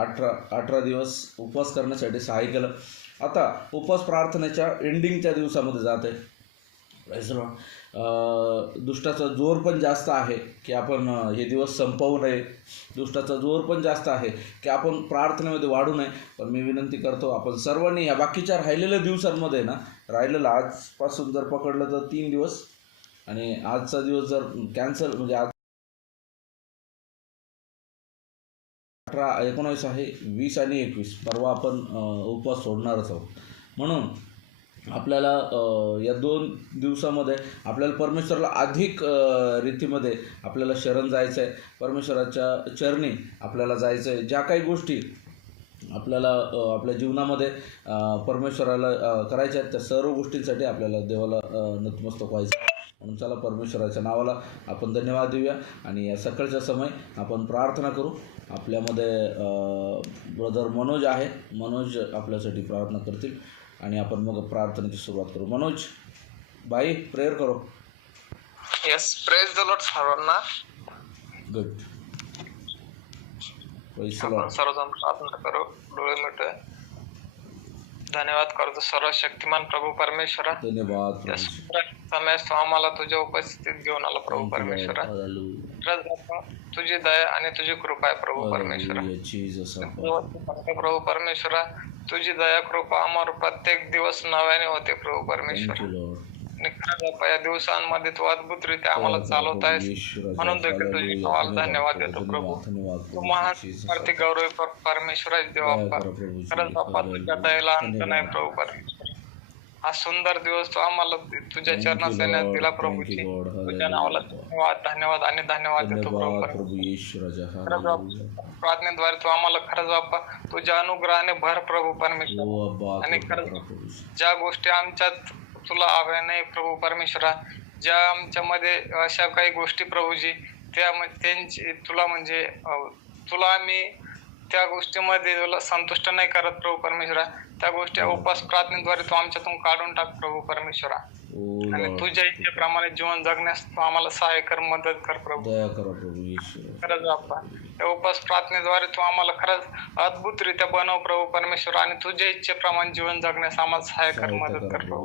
अठरा अठरा दिवस उपवास करण्यासाठी सहाय्य केलं. आता उपवास प्रार्थनेच्या एंडिंगच्या दिवसामध्ये जात. आहे दुष्टाचा जोर पण जास्त आहे की आपण हे दिवस संपवू नये. दुष्टाचा जोर पण जास्त आहे की आपण प्रार्थनेमध्ये वाढू नये. पण मी विनंती करतो आपण सर्वांनी या बाकीच्या राहिलेल्या दिवसांमध्ये ना राहिलेलं आजपासून जर पकडलं तर तीन दिवस. आणि आजचा दिवस जर कॅन्सल म्हणजे आज अठरा एकोणावीस आहे वीस आणि एकवीस. परवा आपण उपवास सोडणारच आहोत. म्हणून आपल्याला या दोन दिवसामध्ये आपल्याला परमेश्वराला अधिक रीतीमध्ये आपल्याला शरण जायचं आहे परमेश्वराच्या चरणी आपल्याला जायचं आहे ज्या काही गोष्टी आपल्याला आपल्या जीवनामध्ये परमेश्वराला करायच्या आहेत त्या सर्व गोष्टींसाठी आपल्याला देवाला नतमस्तक व्हायचं आहे. म्हणून चला परमेश्वराच्या नावाला आपण धन्यवाद देऊया. आणि या सकाळच्या समय आपण प्रार्थना करू. आपल्यामध्ये ब्रदर मनोज आहे. मनोज आपल्यासाठी प्रार्थना करतील. आणि आपण मग प्रार्थनेची सुरुवात करू. मनोज बाई प्रेयर करो. येस प्रेज द लॉर्ड सर्वांना. गुड सर्वजण प्रार्थना करू. डोळे मिटूया धन्यवाद करतो सर्व शक्तिमान प्रभू परमेश्वरा. धन्यवाद या सुंदर समयास तू आम्हाला तुझ्या उपस्थितीत घेऊन आला प्रभू परमेश्वरा. तुझी दया आणि तुझी कृपा आहे प्रभू परमेश्वरा. प्रभू परमेश्वरा तुझी दया कृपा आम्हाला प्रत्येक दिवस नव्याने होते प्रभू परमेश्वर. या दिवसांमध्ये तू अद्भुतरित्या आम्हाला चालवत आहेस. म्हणून देखील तुझी धन्यवाद देतो प्रभू. तू महान गौरव पर- परमेश्वरा देवा खरंच बाप्पा तुझ्या दयेला अंत नाही प्रभू परमेश्वर. हा सुंदर दिवस तू आम्हाला तुझ्या चरणात देण्यात दिला प्रभूजी तुझ्या नावाला धन्यवाद धन्यवाद आणि धन्यवाद देतो प्रभू प्रार्थनेद्वारे तू आम्हाला खरंच बाप्पा तुझ्या अनुग्रहाने भर प्रभू परमेश्वर. अब्बा आणि खरंच. ज्या गोष्टी आमच्यात तुला हव्या नाही प्रभू परमेश्वरा ज्या आमच्यामध्ये अशा काही गोष्टी प्रभूजी त्या त्यांची तुला म्हणजे तुला आम्ही त्या गोष्टीमध्ये तुला संतुष्ट नाही करत प्रभू परमेश्वरा. त्या गोष्टी उपास प्रार्थनेद्वारे तू आमच्यातून काढून टाक प्रभू परमेश्वरा. ओ आणि तुझ्या इच्छेप्रमाणे जीवन जगण्यास तू आम्हाला सहाय्य कर मदत कर प्रभू. खरंच बाप्पा त्या उपास प्रार्थनेद्वारे तू आम्हाला खरंच अद्भुतरित्या बनव प्रभू परमेश्वर आणि तुझ्या इच्छेप्रमाणे जीवन जगण्यास आम्हाला सहाय्य कर मदत करा प्रभू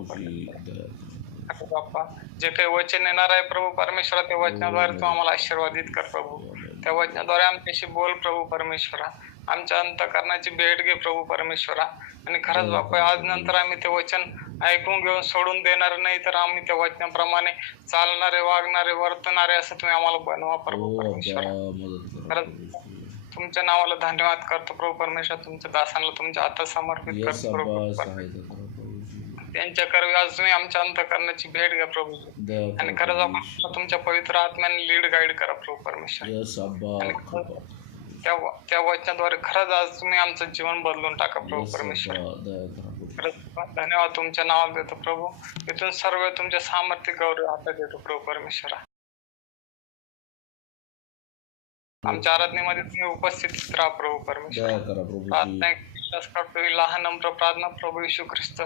बाप्पा जे काही वचन येणार आहे प्रभू परमेश्वरा त्या वचनाद्वारे तू आम्हाला आशीर्वादित कर प्रभू. त्या वचनाद्वारे आमच्याशी बोल प्रभू परमेश्वरा. आमच्या अंतकरणाची भेट घे प्रभू परमेश्वरा. आणि खरंच बाप्पा आज नंतर आम्ही ते वचन ऐकून घेऊन सोडून देणार नाही तर आम्ही त्या वचनाप्रमाणे चालणारे वागणारे वर्तणारे असं तुम्ही आम्हाला बनवा प्रभू ओ परमेश्वरा. खरंच तुमच्या नावाला धन्यवाद करतो प्रभू परमेश्वर. तुमच्या दासांना तुमच्या हातात समर्पित करतो प्रभू त्यांच्या करवी आज तुम्ही आमच्या अंतकरणाची भेट घ्या प्रभू. आणि खरंच आपण तुमच्या पवित्र आत्म्याने लीड गाईड करा प्रभू परमेश्वर. त्या त्या वचनाद्वारे खरंच आज तुम्ही आमचं जीवन बदलून टाका प्रभू परमेश्वर. खरंच धन्यवाद तुमच्या नावात देतो प्रभू. इथून सर्व तुमच्या सामर्थ्य गौरव हातात देतो प्रभू परमेश्वरा. आमच्या आराधनेमध्ये तुम्ही उपस्थित राहा प्रभू परमेश्वर. प्रार्थना विश्वास करतो ही लहान नम्र प्रार्थना प्रभू येशू ख्रिस्त.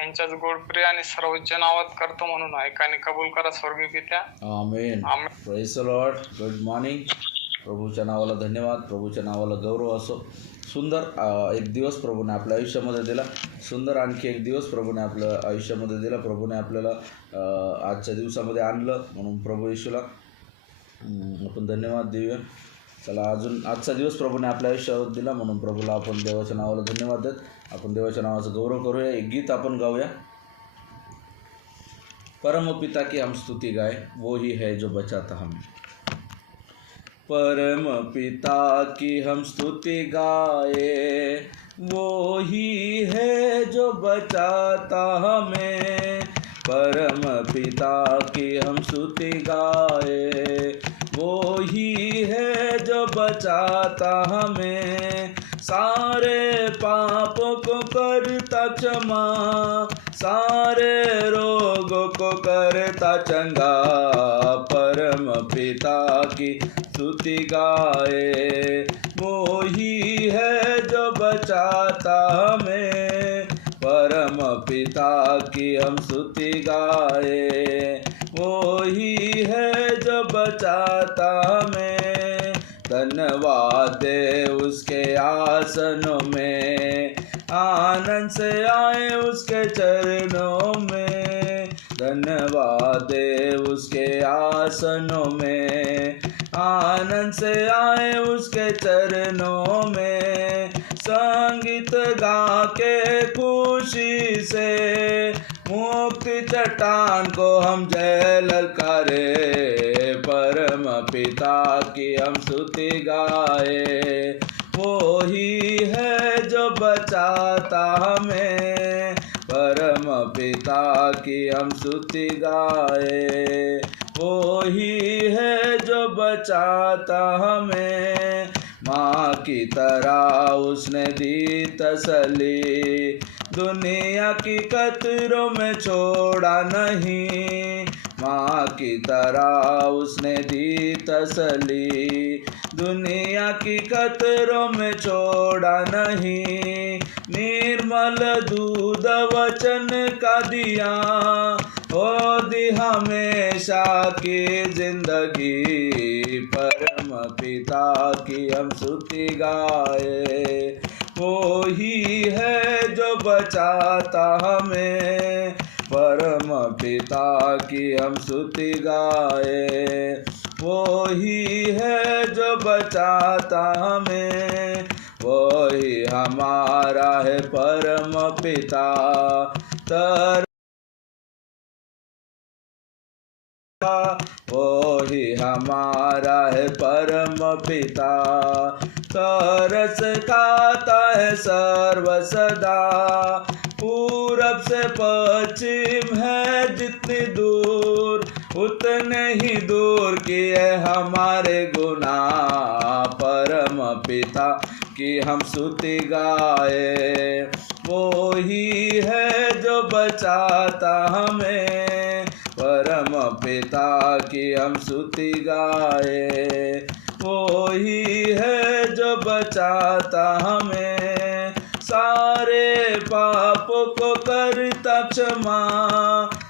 यांच्याच गोडप्रिय आणि सर्वोच्च नावात करतो म्हणून ऐका आणि कबूल करा स्वर्गीय पित्या. आमेन आमेन. गुड मॉर्निंग प्रभूच्या नावाला धन्यवाद प्रभूच्या नावाला गौरव असो. सुंदर एक दिवस प्रभूने आपल्या आयुष्यामध्ये दिला. सुंदर आणखी एक दिवस प्रभूने आपल्या आयुष्यामध्ये दिला. प्रभूने आपल्याला आजच्या दिवसामध्ये आणलं म्हणून प्रभू येशूला. आपण धन्यवाद देऊया. चला अजून आजचा दिवस प्रभूने आपल्या आयुष्यावर दिला म्हणून प्रभूला आपण देवाच्या नावाला धन्यवाद देत. आपण देवाच्या नावाचा गौरव करूया. एक गीत आपण गाऊया. परम पिता की हम स्तुति गाए वो ही है जो बचाता हमें. परम पिता की हम स्तुति गाए वो ही है जो बचाता हमें। परम पिता की हम स्तुति गाए वो ही है जो बचाता हमें। सारे पापों को करता क्षमा सारे रोगों को करता चंगा परम पिता की स्तुति गाए। वो ही है जो बचाता हमें, परम पिता की हम स्तुति गाए। वो ही है जो बचाता हमें, धन्यवाद उसके आसनों में। आनंद से आए उसके चरणों में। धन्यवाद दे उसके आसनों में। आनंद से आए उसके चरणों में। संगीत गा के खुशी से। मुक्ति चट्टान को हम जय ललकारे परम पिता की हम स्तुति गाए। वो ही है जो बचाता हमें। परम पिता की हम सुति गाए। वो ही है जो बचाता हमें। माँ की तरह उसने दी तसली। दुनिया की कतरों में छोड़ा नहीं। माँ की तरह उसने दी तसली। दुनिया की कतरों में छोड़ा नहीं। निर्मल दूध वचन का दिया। हो दी हमेशा की ज़िंदगी। परम पिता की हम स्तुति गाए। वो ही है जो बचाता हमें। परम पिता की हम सुति गाए। वो ही है जो बचाता हमें। वो ही हमारा है परम पिता। तर वो ही हमारा है परम पिता। तरस खाता है सर्व सदा। पूरब से पश्चिम है जितनी दूर, उतने ही दूर की है हमारे गुना परम पिता की हम स्तुति गाए वो ही है जो बचाता हमें। परम पिता की हम स्तुति गाए वो ही है जो बचाता हमें। सारे पापों को करता क्षमा।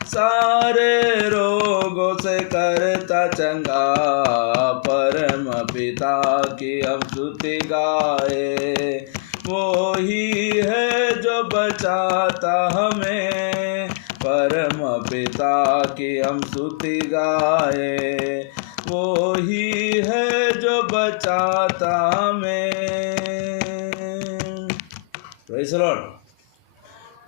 सारे रोगों से करता चंगा। परम पिता की हम स्तुति गाए। वो ही है जो बचाता हमें। परम पिता की हम स्तुति गाए। वो ही है जो बचाता हमें। प्रेज लॉर्ड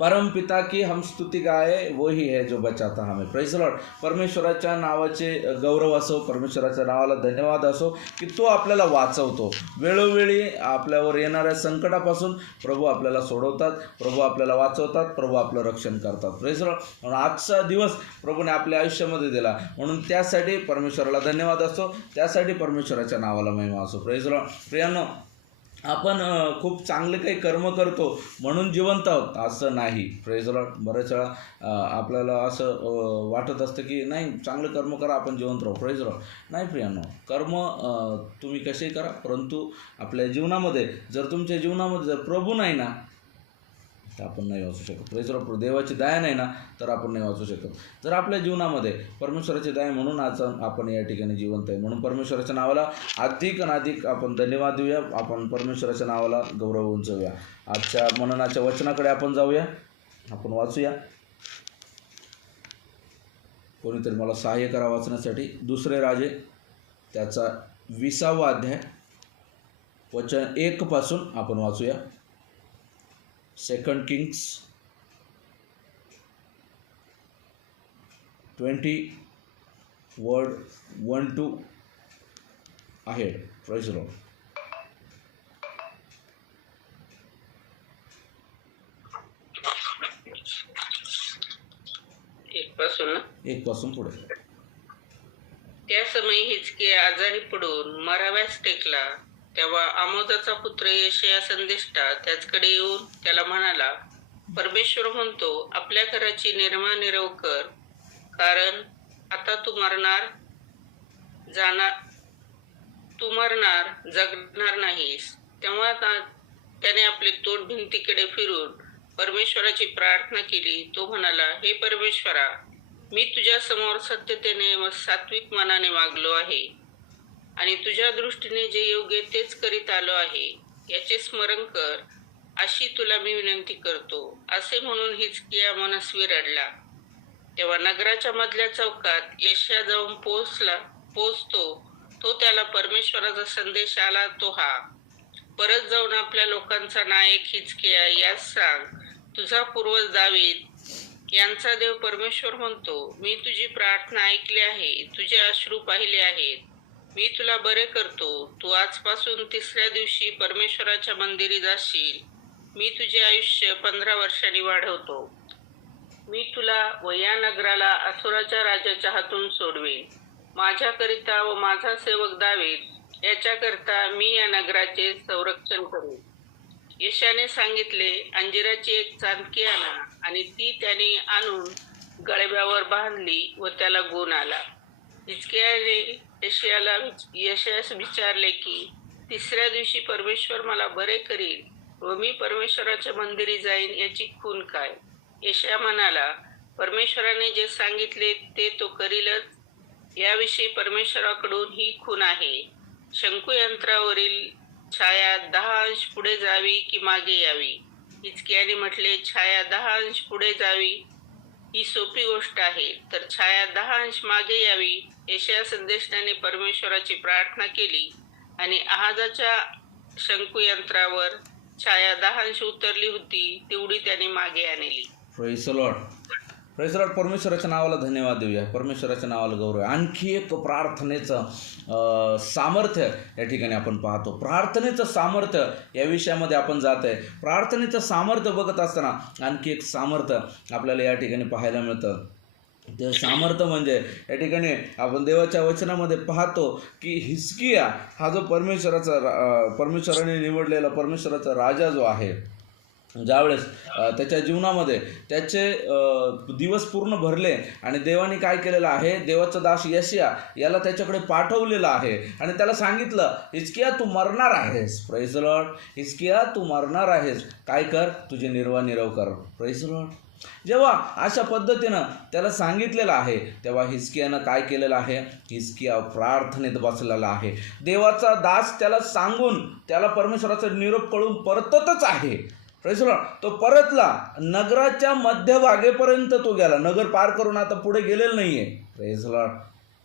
परम पिता की हम स्तुती गाये वही ही है जो बचाता हमें। प्रेस लॉर्ड परमेश्वराच्या नावाचे गौरव असो परमेश्वराच्या नावाला धन्यवाद असो की तो आपल्याला वाचवतो. वेळोवेळी आपल्यावर येणाऱ्या संकटापासून प्रभू आपल्याला सोडवतात प्रभू आपल्याला वाचवतात प्रभू आपलं रक्षण करतात. प्रेस लॉर्ड म्हणून आजचा दिवस प्रभूने आपल्या आयुष्यामध्ये दिला. म्हणून त्यासाठी परमेश्वराला धन्यवाद असतो त्यासाठी परमेश्वराच्या नावाला महिमा असो. प्रेस लॉर्ड प्रियानो आपण खूप चांगले काही कर्म करतो म्हणून जिवंत आहोत. असं नाही. प्रेज बऱ्याच वेळा आपल्याला असं वाटत असतं की नाही चांगलं कर्म करा आपण जिवंत राहू. प्रेज लॉर्ड नाही प्रियानो. कर्म तुम्ही कसेही करा परंतु आपल्या जीवनामध्ये जर तुमच्या जीवनामध्ये जर प्रभू नाही ना तर आपण नाही वाचू शकत. म्हणजे प्रेज लॉर्ड देवाची दया नाही ना तर आपण नाही वाचू शकत. जर आपल्या जीवनामध्ये परमेश्वराची दया म्हणून आज आपण या ठिकाणी जिवंत आहे. म्हणून परमेश्वराच्या नावाला अधिक आणि अधिक आपण धन्यवाद देऊया. आपण परमेश्वराच्या नावाला गौरव उंचवूया. आजच्या मननाच्या वचनाकडे आपण जाऊया. आपण वाचूया. कोणीतरी मला सहाय्य करा वाचण्यासाठी. दुसरे राजे त्याचा विसावा अध्याय. वचन एकपासून आपण वाचूया. Second kings twenty word one two आहे प्राईजपासून ना? एक पासून पुढे. त्या समयी हिचके आजारी पडून मराव्यास टेकला. तेव्हा आमोदाचा पुत्र यशया संदेष्टा त्याचकडे येऊन त्याला म्हणाला परमेश्वर म्हणतो आपल्या घराची निर्मा निरव कर कारण आता तू मरणार जाणार तू मरणार जगणार नाहीस. तेव्हा त्याने आपले तोंड भिंतीकडे फिरून परमेश्वराची प्रार्थना केली. तो म्हणाला हे परमेश्वरा मी तुझ्या समोर सत्यतेने व सात्विक मनाने वागलो आहे. आणि तुझ्या दृष्टीने जे योग्य तेच करीत आलो आहे. याचे स्मरण कर. अशी तुला मी विनंती करतो. असे म्हणून हिचकिया मनस्वी रडला. तेव्हा नगराच्या मधल्या चौकात यशा जाऊन पोहोचला पोहोचतो. तो त्याला परमेश्वराचा संदेश आला तो हा. परत जाऊन आपल्या लोकांचा नायक हिचकिया यास सांग तुझा पूर्वज दावीद यांचा देव परमेश्वर म्हणतो मी तुझी प्रार्थना ऐकली आहे तुझे अश्रू पाहिले आहेत. मी तुला बरे करतो. तू आजपासून तिसऱ्या दिवशी परमेश्वराच्या मंदिरी जाशील. मी तुझे आयुष्य पंधरा वर्षांनी वाढवतो. मी तुला व या नगराला असुराच्या राजाच्या हातून सोडवेन. माझ्याकरिता व माझा सेवक दावीद याच्याकरता मी या नगराचे संरक्षण करेन. यशाने सांगितले अंजिराची एक चांदकी आणा आणि ती त्याने आणून गळब्यावर बांधली व त्याला गुण आला. हिचक्याने यशयाला यशयास विचारले की तिसऱ्या दिवशी परमेश्वर मला बरे करील व मी परमेश्वराच्या मंदिरी जाईन याची खून काय? यशया म्हणाला परमेश्वराने जे सांगितले ते तो करीलच. याविषयी परमेश्वराकडून ही खून आहे. शंकुयंत्रावरील छाया दहा अंश पुढे जावी की मागे यावी? हिचकियाने म्हटले छाया दहा अंश पुढे जावी. ही सोपी गोष्ट आहे. तर छाया दहा अंश मागे यावी यशया संदेशाने परमेश्वराची प्रार्थना केली आणि आहाजाच्या शंकुयंत्रावर छाया दहा अंश उतरली होती तेवढी त्याने मागे आणली. प्రైस परमेश्वराच्या नावाला धन्यवाद देऊया. परमेश्वराच्या नावाला गौरव आणखी एक प्रार्थनेचं सामर्थ्य या ठिकाणी आपण पाहतो. प्रार्थनेचं सामर्थ्य या विषयामध्ये आपण जात आहे प्रार्थनेचं सामर्थ्य बघत असताना आणखी एक सामर्थ्य आपल्याला या ठिकाणी पाहायला मिळतं. ते सामर्थ्य म्हणजे या ठिकाणी आपण देवाच्या वचनामध्ये पाहतो की हिसकिया हा जो परमेश्वराचा परमेश्वराने निवडलेला परमेश्वराचा राजा जो आहे ज्यावेळेस त्याच्या जीवनामध्ये त्याचे दिवस पूर्ण भरले आणि देवाने काय केलेलं आहे? देवाचा दास यशिया याला त्याच्याकडे पाठवलेलं आहे. आणि त्याला सांगितलं हिचकिया तू मरणार आहेस. प्రైज लॉर्ड हिचकिया तू मरणार आहेस. काय कर? तुझे निर्वा निरव कर. प्రైज लॉर्ड जेव्हा अशा पद्धतीनं त्याला सांगितलेलं आहे तेव्हा हिसकियानं काय केलेलं आहे? हिसकिया प्रार्थनेत बसलेला आहे. देवाचा दास त्याला सांगून त्याला परमेश्वराचा निरोप कळून परततच आहे. Praise तो परतला. नगराच्या मध्यभागेपर्यंत तो गेला. नगर पार करून आता पुढे गेलेला नाहीये. आहे लॉर्ड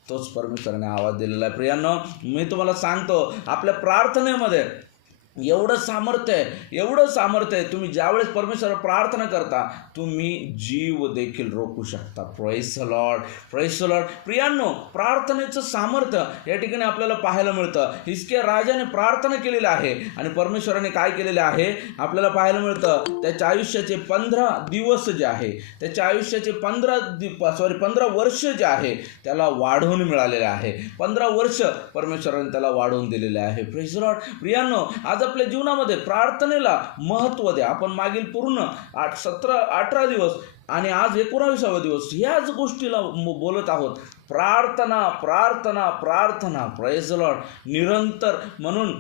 तोच परमेश्वराने आवाज दिलेला आहे. प्रियांनो मी तुम्हाला सांगतो आपल्या प्रार्थनेमध्ये एवढं सामर्थ्य आहे एवढं सामर्थ्य आहे तुम्ही ज्यावेळेस परमेश्वर प्रार्थना करता तुम्ही जीव देखील रोखू शकता. प्रोईस लॉर्ड प्रोईस लॉर्ड प्रियांनो प्रार्थनेचं सामर्थ्य या ठिकाणी आपल्याला पाहायला मिळतं. हिसके राजाने प्रार्थना केलेली आहे आणि परमेश्वराने काय केलेले आहे? आपल्याला पाहायला मिळतं त्याच्या आयुष्याचे पंधरा दिवस जे आहे त्याच्या आयुष्याचे पंधरा दि सॉरी पंधरा वर्ष जे आहे त्याला वाढवून मिळालेले आहे. पंधरा वर्ष परमेश्वराने त्याला वाढवून दिलेले आहे. प्रेस लॉर्ड प्रियांनो आज आज आपल्या जीवनामध्ये प्रार्थनेला महत्त्व द्या. आपण मागील पूर्ण आठ सतरा अठरा दिवस आणि आज एकोणावीसावा दिवस ह्याच गोष्टीला बोलत आहोत. प्रार्थना प्रार्थना प्रार्थना. प्रेस लॉर्ड निरंतर म्हणून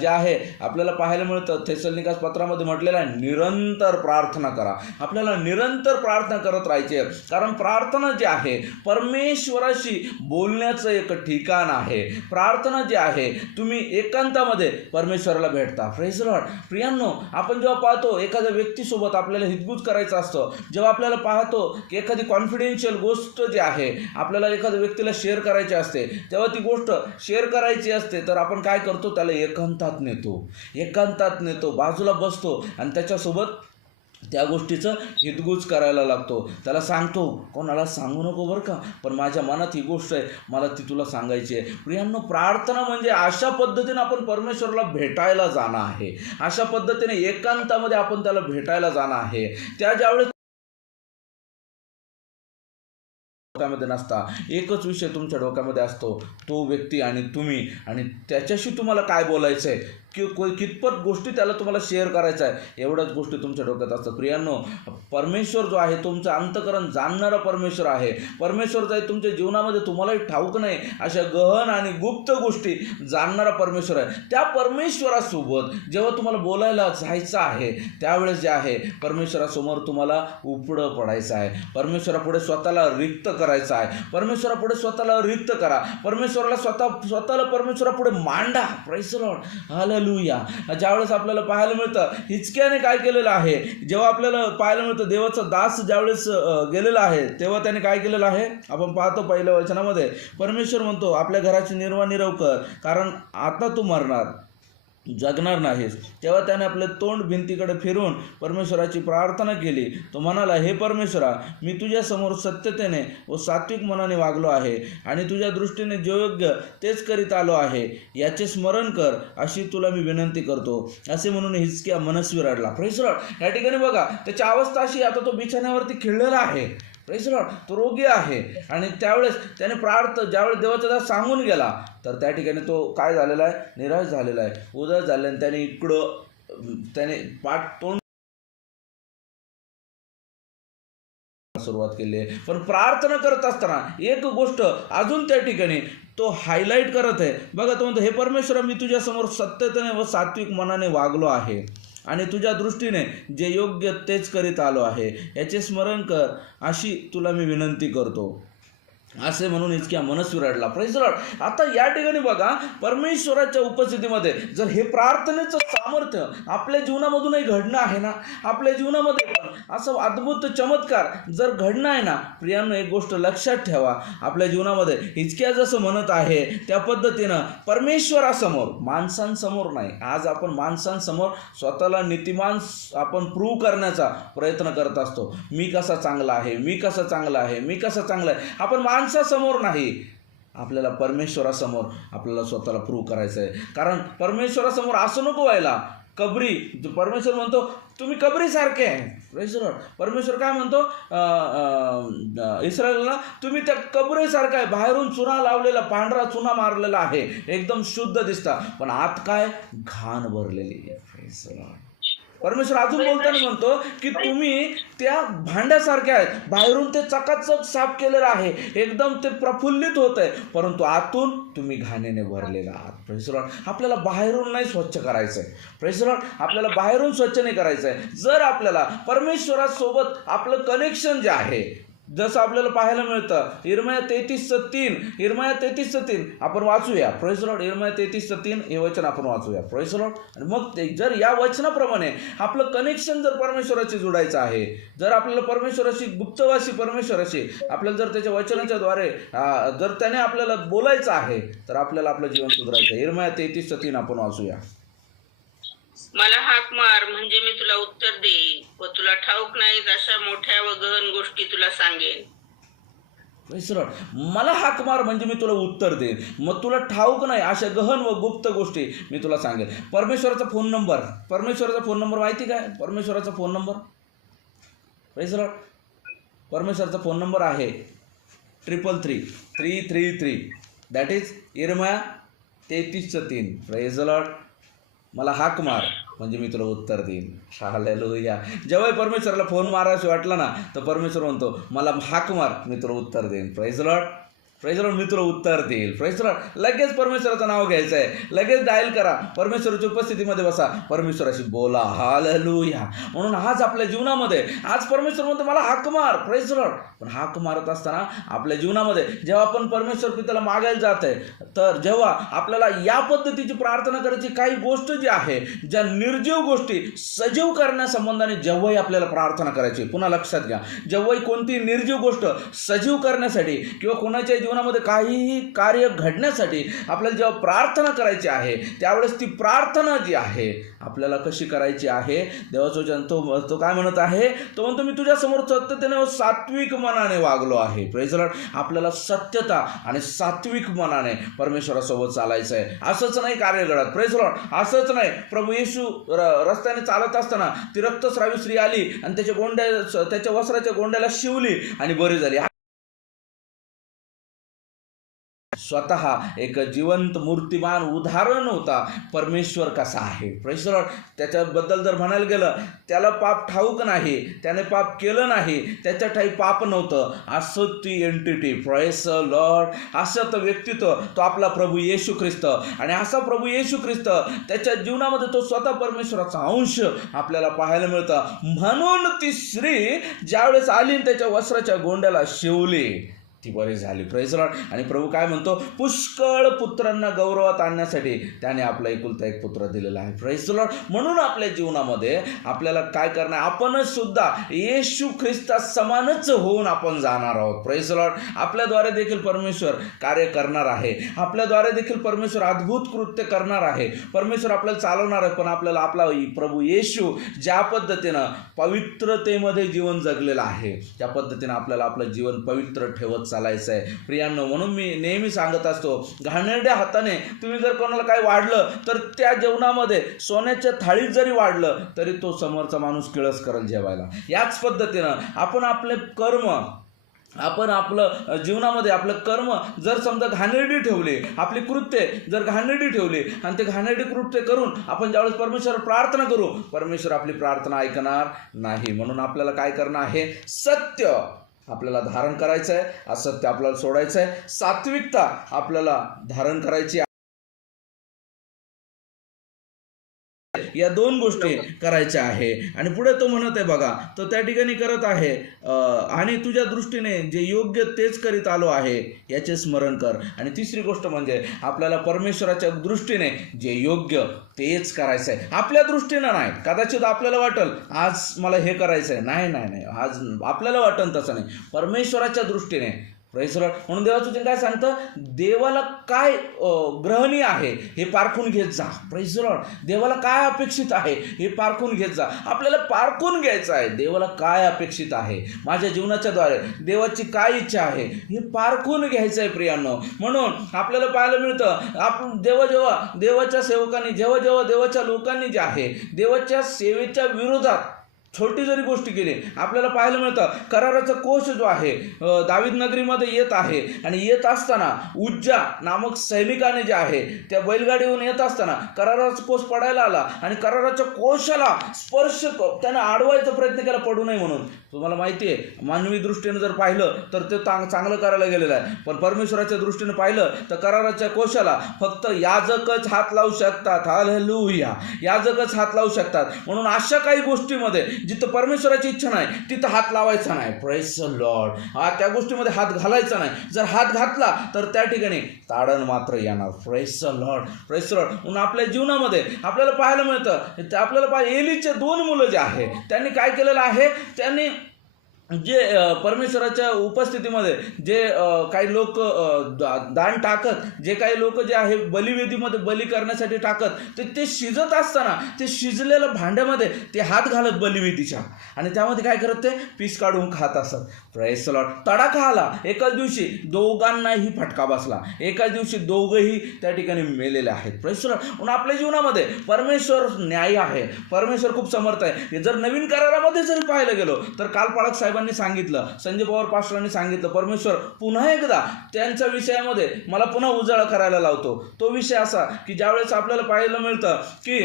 जे आहे आपल्याला पाहायला मिळतं थेसलनिकास पत्रामध्ये म्हटलेलं आहे निरंतर प्रार्थना करा. आपल्याला निरंतर प्रार्थना करत राहायचे कारण प्रार्थना जी आहे परमेश्वराशी बोलण्याचं एक ठिकाण आहे. प्रार्थना जी आहे तुम्ही एकांतामध्ये परमेश्वराला भेटता. फ्रेज लॉर्ड प्रियांनो आपण जेव्हा पाहतो एखाद्या व्यक्तीसोबत आपल्याला हितगुज करायचं असतं जेव्हा आपल्याला पाहतो की एखादी कॉन्फिडेन्शियल गोष्ट जी आहे आपल्याला एखादं एखाद्या व्यक्तीला शेअर करायची असते तेव्हा ती गोष्ट शेअर करायची असते तर आपण काय करतो? त्याला एकांतात नेतो. एकांतात नेतो बाजूला बसतो आणि त्याच्यासोबत त्या गोष्टीचं हितगुज करायला लागतो. त्याला सांगतो कोणाला सांगू नको बरं का पण माझ्या मनात ही गोष्ट आहे मला ती तुला सांगायची आहे. प्रियांनो प्रार्थना म्हणजे अशा पद्धतीने आपण परमेश्वरला भेटायला जाणं आहे. अशा पद्धतीने एकांतामध्ये आपण त्याला भेटायला जाणं आहे. त्या ज्यावेळेस डोक्यामध्ये नसता. एकच विषय तुमच्या डोक्यामध्ये असतो तो व्यक्ती आणि तुम्ही. आणि त्याच्याशी तुम्हाला काय बोलायचं आहे कि कितपत गोष्टी त्याला तुम्हाला शेअर करायचं आहे. एवढ्याच गोष्टी तुमच्या डोक्यात असतात. प्रियांनो परमेश्वर जो आहे तुमचं अंतकरण जाणणारा परमेश्वर आहे. परमेश्वर जो आहे तुमच्या जीवनामध्ये तुम्हालाही ठाऊक नाही. अशा गहन आणि गुप्त गोष्टी जाणणारा परमेश्वर आहे. त्या परमेश्वरासोबत जेव्हा तुम्हाला बोलायला जायचं आहे त्यावेळेस जे आहे परमेश्वरासमोर तुम्हाला उपडं पडायचं आहे. परमेश्वरापुढे स्वतःला रिक्त करायचं आहे. परमेश्वरापुढे स्वतःला रिक्त करा. परमेश्वराला स्वतः स्वतःला परमेश्वरापुढे मांडा. हल हालेलुया ज्यावेळेस आपल्याला पाहायला मिळतं हिचक्याने काय केलेलं आहे? जेव्हा आपल्याला पाहायला मिळतं देवाचा दास ज्यावेळेस गेलेलं गेलेला आहे तेव्हा त्याने काय केलेलं आहे? आपण पाहतो पहिल्या वचनामध्ये परमेश्वर म्हणतो आपल्या घराची निर्वाणीरव कर कारण आता तू मरणार. जगणार नाहीस. तेव्हा त्याने आपले तोंड भिंतीकडे फिरून परमेश्वराची प्रार्थना केली. तो म्हणाला हे परमेश्वरा मी तुझ्यासमोर सत्यतेने व सात्विक मनाने वागलो आहे आणि तुझ्या दृष्टीने जे योग्य तेच करीत आलो आहे. याचे स्मरण कर अशी तुला मी विनंती करतो. असे म्हणून हिचक्या मनस्वी रडला प्रेसरॉड या ठिकाणी बघा त्याची अवस्था अशी आता तो बिछाण्यावरती खिळलेला आहे. प्रेसरॉड तो रोगी आहे. आणि त्यावेळेस त्याने प्रार्थ ज्यावेळेस देवाचा दास सांगून गेला तर त्या ठिकाणी तो काय झालेला आहे? निराश झालेला आहे. उदास झाल्याने आणि त्याने इकडं त्याने पाठ तोंड सुरुवात केली आहे. पण प्रार्थना करत असताना एक गोष्ट अजून त्या ठिकाणी तो हायलाईट करत आहे. बघा तो म्हणतो हे परमेश्वर मी तुझ्यासमोर सत्यतेने व सात्विक मनाने वागलो आहे आणि तुझ्या दृष्टीने जे योग्य तेच करीत आलो आहे. याचे स्मरण कर. अशी तुला मी विनंती करतो. असे म्हणून इतक्या मनस्वी रडला प्रेसरॉड आता या ठिकाणी बघा परमेश्वराच्या उपस्थितीमध्ये जर हे प्रार्थनेचं सामर्थ्य आपल्या जीवनामधूनही घडणं आहे ना आपल्या जीवनामध्ये पण असं अद्भुत चमत्कार जर घडणं आहे ना प्रियांनो एक गोष्ट लक्षात ठेवा. आपल्या जीवनामध्ये इतक्या जसं म्हणत आहे त्या पद्धतीनं परमेश्वरासमोर माणसांसमोर नाही आज आपण माणसांसमोर स्वतःला नीतिमान आपण प्रूव्ह करण्याचा प्रयत्न करत असतो. मी कसा चांगला आहे मी कसा चांगला आहे मी कसा चांगला आहे आपण माणसासमोर नाही. आपल्याला परमेश्वरासमोर आपल्याला स्वतःला प्रूव्ह करायचं आहे कारण परमेश्वरासमोर असं नको व्हायला. कबरी परमेश्वर म्हणतो तुम्ही कबरीसारखे आहे. परमेश्वर काय म्हणतो? इस्रायलला तुम्ही त्या कबरीसारखं आहे. बाहेरून चुना लावलेला पांढरा चुना मारलेला आहे. एकदम शुद्ध दिसता. पण आत काय? घाण भरलेली आहे. परमेश्वर अजून बोलताना म्हणतो की तुम्ही त्या भांड्यासारखे आहेत. बाहेरून ते चकाचक साफ केलेलं आहे. एकदम ते प्रफुल्लित होत आहे परंतु आतून तुम्ही घाणेने भरलेला आहात. प्रेसरॉड आपल्याला बाहेरून नाही स्वच्छ करायचं आहे प्रेसरॉड आपल्याला बाहेरून स्वच्छ नाही करायचं आहे जर आपल्याला परमेश्वरासोबत आपलं कनेक्शन जे आहे जसं आपल्याला पाहायला मिळतं इरमया तेहतीसचं तीन इरमया तेहतीसचं तीन आपण वाचूया. प्रोयसलॉड इरमया तेहतीसचं तीन हे वचन आपण वाचूया. प्रोयसलॉड आणि मग ते जर या वचनाप्रमाणे आपलं कनेक्शन जर परमेश्वराशी जोडायचं आहे जर आपल्याला परमेश्वराशी गुप्तवासी परमेश्वराशी आपल्याला जर त्याच्या वचनाच्या द्वारे जर त्याने आपल्याला बोलायचं आहे तर आपल्याला आपलं जीवन सुधारायचं आहे. इरमया तेहतीसचं तीन आपण वाचूया. मला हाक मार म्हणजे मी तुला उत्तर देईन. व तुला ठाऊक नाहीत अशा मोठ्या व गहन गोष्टी तुला सांगेन. सरळ मला हाक मार म्हणजे मी तुला उत्तर देईन. मग तुला ठाऊक नाही अशा गहन व गुप्त गोष्टी मी तुला सांगेन. परमेश्वराचा फोन नंबर. परमेश्वराचा फोन नंबर माहिती काय? परमेश्वराचा फोन नंबर? सरळ परमेश्वराचा फोन नंबर आहे triple three three three three. That is इरमया तेहतीसचं तीन. प्रेझलॉट मला हाक मार. म्हणजे मी तुला उत्तर देईन. शालेलुया जेव्हा परमेश्वराला फोन मारायचं वाटला ना तर परमेश्वर म्हणतो मला हाक मार मी तुला उत्तर देईन. प्राईज लॉट प्राईज मित्र उत्तर देईल फ्रेशर लगेच परमेश्वराचं नाव घ्यायचं आहे लगेच डायल करा. परमेश्वराच्या उपस्थितीमध्ये बसा. परमेश्वराशी बोला. हालेलुया म्हणून आज आपल्या जीवनामध्ये. आज परमेश्वर म्हणतो मला हाक मार प्राईज पण हाक मारत असताना आपल्या जीवनामध्ये जेव्हा आपण परमेश्वर पित्याला मागायला जात आहे तर जेव्हा आपल्याला या पद्धतीची प्रार्थना करायची काही गोष्ट जी आहे ज्या निर्जीव गोष्टी सजीव करण्यासंबंधाने जेव्हाही आपल्याला प्रार्थना करायची पुन्हा लक्षात घ्या. जेव्हाही कोणती निर्जीव गोष्ट सजीव करण्यासाठी किंवा कोणाच्या जीवनामध्ये काहीही कार्य घडण्यासाठी आपल्याला जेव्हा प्रार्थना करायची आहे त्यावेळेस ती प्रार्थना जी आहे आपल्याला कशी करायची आहे? देवाचं वचन तो तो काय म्हणत आहे? तो म्हणतो मी तुझ्यासमोर सत्यतेने सात्विक मनाने वागलो आहे. प्रेझलट आपल्याला सत्यता आणि सात्विक मनाने परमेश्वरासोबत चालायचं आहे असंच नाही कार्य घडत. प्रेझलॉट असंच नाही. प्रभू येशू र रस्त्याने चालत असताना ती रक्तस्रावी स्त्री आली आणि त्याच्या गोंड्या त्याच्या वस्त्राच्या गोंड्याला शिवली आणि बरी झाली. स्वतः एक जिवंत मूर्तिमान उदाहरण होता परमेश्वर कसा आहे. परमेश्वर त्याच्याबद्दल जर म्हणायला गेलं त्याला पाप ठाऊक नाही त्याने पाप केलं नाही त्याच्या ठाई पाप नव्हतं. असं ती एंटिटी प्रेस लॉर्ड असं तर व्यक्तित्व तो आपला प्रभू येशू ख्रिस्त. आणि असा प्रभू येशू ख्रिस्त त्याच्या जीवनामध्ये तो स्वतः परमेश्वराचा अंश आपल्याला पाहायला मिळतं. म्हणून ती स्त्री ज्यावेळेस आली त्याच्या वस्त्राच्या गोंड्याला शिवली ती बरी झाली. प्रेसलॉट आणि प्रभू काय म्हणतो? पुष्कळ पुत्रांना गौरवात आणण्यासाठी त्याने आपला एकुलता एक पुत्र दिलेला आहे. प्रेसलॉट म्हणून आपल्या जीवनामध्ये आपल्याला काय करणं आपणच सुद्धा येशू ख्रिस्ता समानच होऊन आपण जाणार आहोत. प्रेसलॉट आपल्याद्वारे देखील परमेश्वर कार्य करणार आहे. आपल्याद्वारे देखील परमेश्वर अद्भुत कृत्य करणार आहे. परमेश्वर आपल्याला चालवणार आहे पण आपल्याला आपला प्रभू येशू ज्या पद्धतीनं पवित्रतेमध्ये जीवन जगलेलं आहे त्या पद्धतीनं आपल्याला आपलं जीवन पवित्र ठेवत चालायचं आहे. प्रियांनो म्हणून मी नेहमी सांगत असतो घाणेरड्या हाताने तुम्ही जर कोणाला काही वाढलं तर त्या जेवणामध्ये सोन्याच्या थाळीत जरी वाढलं तरी तो समोरचा माणूस किळस करेल जेवायला. याच पद्धतीनं आपण आपले कर्म आपण आपलं जीवनामध्ये आपलं कर्म जर समजा घाणेरडी ठेवले आपली कृत्ये जर घाणेरडी ठेवली आणि ते घाणेरडी कृत्य करून आपण ज्यावेळेस परमेश्वर प्रार्थना करू परमेश्वर आपली प्रार्थना ऐकणार नाही. म्हणून आपल्याला काय करणं आहे? सत्य. आपल्याला धारण करायचं आहे असत्य आपल्याला सोडायचं आहे सात्विकता आपल्याला धारण करायची या दोन गोष्टी करायच्या आहे. आणि पुढे तो म्हणत आहे बघा तो त्या ठिकाणी करत आहे आणि तुझ्या दृष्टीने जे योग्य तेच करीत आलो आहे याचे स्मरण कर. आणि तिसरी गोष्ट म्हणजे आपल्याला परमेश्वराच्या दृष्टीने जे योग्य तेच करायचं आहे. आपल्या दृष्टीनं नाही. कदाचित आपल्याला वाटेल आज मला हे करायचं आहे. नाही नाही नाही. आज आपल्याला वाटेल तसं नाही. परमेश्वराच्या दृष्टीने प्रेसरट म्हणून देवाचं वचन काय सांगतं? देवाला काय ग्रहणी ग्रहणीय आहे हे पारखून घेत जा. प्रेसरट देवाला काय अपेक्षित आहे हे पारखून घेत जा. आपल्याला पारखून घ्यायचं आहे. देवाला काय अपेक्षित आहे? माझ्या जीवनाच्या द्वारे देवाची काय इच्छा आहे? हे पारखून घ्यायचं आहे प्रियांनो. म्हणून आपल्याला पाहायला मिळतं आपण देवा जेव्हा देवाच्या सेवकांनी जेव्हा जेव्हा देवाच्या लोकांनी जे आहे देवाच्या सेवेच्या विरोधात छोटी जरी गोष्टी केली आपल्याला पाहायला मिळतं कराराचा कोश जो आहे अ, दावीद नगरीमध्ये येत आहे. आणि येत असताना उज्जा नामक सैनिकाने जे आहे त्या बैलगाडीहून येत असताना कराराचा कोश पडायला आला. आणि कराराच्या कोशाला स्पर्श त्यानं अडवायचा प्रयत्न केला पडू नये म्हणून. तुम्हाला माहिती आहे मानवी दृष्टीने जर पाहिलं तर ते चांग चांगलं करायला गेलेलं आहे. पण परमेश्वराच्या दृष्टीने पाहिलं तर कराराच्या कोशाला फक्त याजकच हात लावू शकतात. हालेलुया याजकच हात लावू शकतात. म्हणून अशा काही गोष्टीमध्ये जिथं परमेश्वराची इच्छा नाही तिथं हात लावायचा नाही. प्रेस लॉर्ड हा त्या गोष्टीमध्ये हात घालायचा नाही. जर हात घातला तर त्या ठिकाणी ताडण मात्र येणार. प्रेस लॉर्ड प्रेस लॉर्ड म्हणून आपल्या जीवनामध्ये आपल्याला पाहायला मिळतं ते आपल्याला पाहिजे एलीचे दोन मुलं जे आहे त्यांनी काय केलेलं आहे? त्यांनी जे परमेश्वराच्या उपस्थितीमध्ये जे काही लोक दान टाकत जे काही लोक जे आहे बलिवेदीमध्ये बली करण्यासाठी टाकत ते ते शिजत असताना ते शिजलेल्या भांड्यामध्ये ते हात घालत बलिवेदीच्या. आणि त्यामध्ये काय करत ते? पीस काढून खात असत. प्रेस तडाखा आला. एकाच दिवशी दोघांनाही फटका बसला. एकाच दिवशी दोघंही त्या ठिकाणी मेलेले आहेत. प्रेस म्हणून आपल्या जीवनामध्ये परमेश्वर न्याय आहे. परमेश्वर खूप समर्थ आहे. जर नवीन करारामध्ये जरी पाहायला गेलो तर कालपाळक साहेब साहेबांनी सांगितलं संजय पवार पास्टरांनी सांगितलं परमेश्वर पुन्हा एकदा त्यांच्या विषयामध्ये मला पुन्हा उजाळा करायला लावतो. तो विषय असा की ज्यावेळेस आपल्याला पाहायला मिळतं की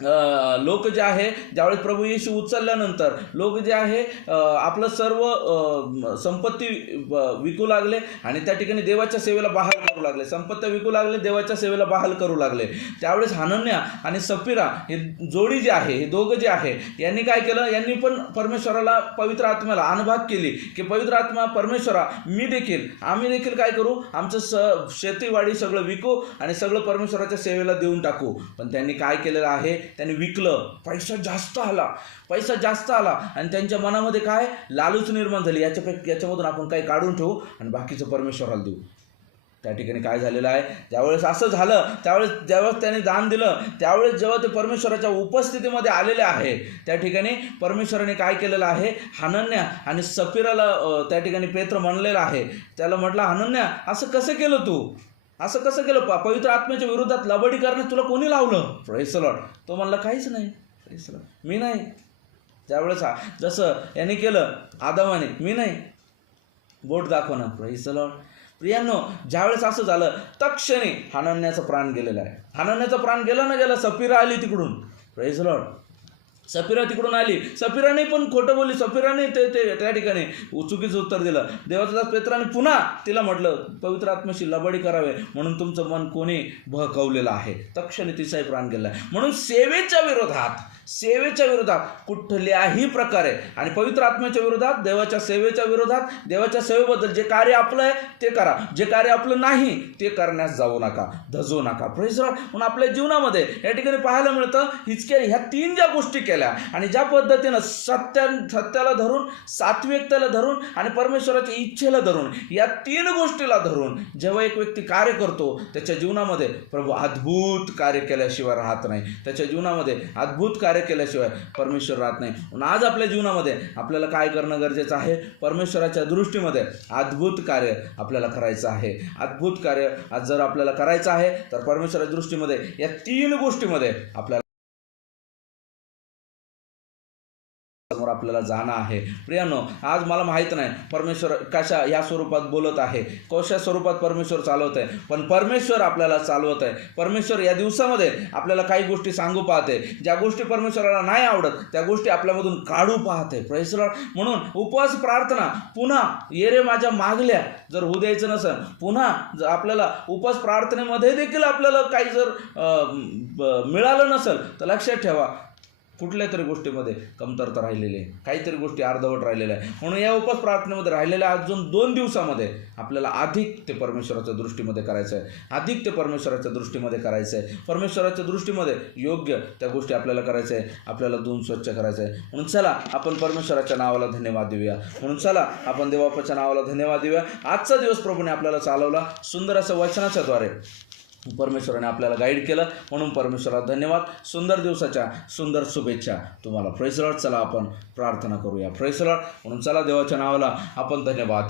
लोक जे आहे ज्यावेळेस प्रभू येशू उचलल्यानंतर लोक जे आहे आपलं सर्व संपत्ती विकू लागले आणि त्या ठिकाणी देवाच्या सेवेला बहाल करू लागले. संपत्ती विकू लागले देवाच्या सेवेला बहाल करू लागले. त्यावेळेस हानन्या आणि सफिरा हे जोडी जी आहे हे दोघं जे आहे यांनी काय केलं? यांनी पण परमेश्वराला पवित्र आत्म्याला अनभाग केली की पवित्र आत्मा परमेश्वरा मी देखील आम्ही देखील काय करू? आमचं स शेतीवाडी सगळं विकू आणि सगळं परमेश्वराच्या सेवेला देऊन टाकू. पण त्यांनी काय केलेलं आहे? त्यांनी विकलं. पैसा जास्त आला. पैसा जास्त आला. आणि त्यांच्या मनामध्ये काय? लालूच निर्माण झाली. याच्या याच्यामधून आपण काही काढून ठेवू आणि बाकीचं परमेश्वराला देऊ. त्या ठिकाणी काय झालेलं आहे? ज्यावेळेस असं झालं त्यावेळेस ज्यावेळेस त्याने दान दिलं त्यावेळेस जेव्हा ते परमेश्वराच्या उपस्थितीमध्ये आलेले आहे त्या ठिकाणी परमेश्वराने काय केलेलं आहे? हनन्या आणि सफिराला त्या ठिकाणी पेत्र म्हणलेलं आहे. त्याला म्हटलं हनन्या असं कसं केलं तू? असं कसं केलं? प- पवित्र आत्म्याच्या विरोधात लबडी करण्यास तुला कोणी लावलं? प्रेसलॉट तो म्हणला काहीच नाही. प्रेसलॉट मी नाही. त्यावेळेस जसं याने केलं आदामाने मी नाही. बोट दाखवणं. ना प्रियांनो ज्यावेळेस असं झालं तक्षणी हानन्याचं प्राण गेलेलं आहे. हानन्याचं प्राण गेलं ना गेलं सफिरा आली तिकडून. प्रेज सफिरा तिकडून आली. सफिराने पण खोटं बोलली. सफिराने ते ते त्या ठिकाणी चुकीचं उत्तर दिलं. देवाचा पेत्राने पुन्हा तिला म्हटलं पवित्र आत्म्याशी लबाडी करावे. म्हणून तुमचं मन कोणी भहकवलेलं आहे. तक्षणी तिचाही प्राण गेला. म्हणून सेवेच्या विरोधात सेवेच्या विरोधात कुठल्याही प्रकारे. आणि पवित्र आत्म्याच्या विरोधात देवाच्या सेवेच्या विरोधात देवाच्या सेवेबद्दल जे कार्य आपलं आहे ते करा. जे कार्य आपलं नाही ते करण्यास जाऊ नका धजू नका. प्रेस म्हणून आपल्या जीवनामध्ये या ठिकाणी पाहायला मिळतं हिचक्या ह्या तीन ज्या गोष्टी केल्या आणि ज्या पद्धतीनं सत्या सत्याला धरून सात्विकतेला धरून आणि परमेश्वराच्या इच्छेला धरून या तीन गोष्टीला धरून जेव्हा एक व्यक्ती कार्य करतो त्याच्या जीवनामध्ये प्रभू अद्भुत कार्य केल्याशिवाय राहत नाही. त्याच्या जीवनामध्ये अद्भुत कार्य केल्याशिवाय परमेश्वर राहत नाही. म्हणून आज आपल्या जीवनामध्ये आपल्याला काय करणं गरजेचं आहे? परमेश्वराच्या दृष्टीमध्ये अद्भुत कार्य आपल्याला करायचं आहे. अद्भुत कार्य आज जर आपल्याला करायचं आहे तर परमेश्वराच्या दृष्टीमध्ये या तीन गोष्टीमध्ये आपल्याला समोर आपल्याला जाणं आहे. प्रियानो आज मला माहीत नाही परमेश्वर कशा या स्वरूपात बोलत आहे. कशा स्वरूपात परमेश्वर चालवत आहे? पण परमेश्वर आपल्याला चालवत आहे. परमेश्वर या दिवसामध्ये आपल्याला काही गोष्टी सांगू पाहते. ज्या गोष्टी परमेश्वराला नाही आवडत त्या गोष्टी आपल्यामधून काढू पाहते. परमेश्वर म्हणून उपवास प्रार्थना पुन्हा येरे माझ्या मागल्या जर होऊ द्यायचं नसेल पुन्हा जर आपल्याला उपवास प्रार्थनेमध्ये देखील आपल्याला काही जर मिळालं नसेल तर लक्षात ठेवा. कुठल्या तरी गोष्टीमध्ये कमतरता राहिलेली आहे. काहीतरी गोष्टी अर्धवट राहिलेल्या आहे. म्हणून या उपवास प्रार्थनेमध्ये राहिलेल्या अजून दोन दिवसामध्ये आपल्याला अधिक ते परमेश्वराच्या दृष्टीमध्ये करायचं आहे. अधिक ते परमेश्वराच्या दृष्टीमध्ये करायचं आहे. परमेश्वराच्या दृष्टीमध्ये योग्य त्या गोष्टी आपल्याला करायचं आहे. आपल्याला दोन स्वच्छ करायचं आहे. म्हणून चला आपण परमेश्वराच्या नावाला धन्यवाद देऊया. म्हणून चला आपण देवापाच्या नावाला धन्यवाद देऊया. आजचा दिवस प्रभूने आपल्याला चालवला सुंदर असं वचनाच्या द्वारे. परमेश्वराने आपल्याला गाईड केलं. म्हणून परमेश्वराला धन्यवाद. सुंदर दिवसाच्या सुंदर शुभेच्छा तुम्हाला. फ्रेसलॉट चला आपण प्रार्थना करूया. फ्रेसलॉट म्हणून चला देवाच्या नावाला आपण धन्यवाद.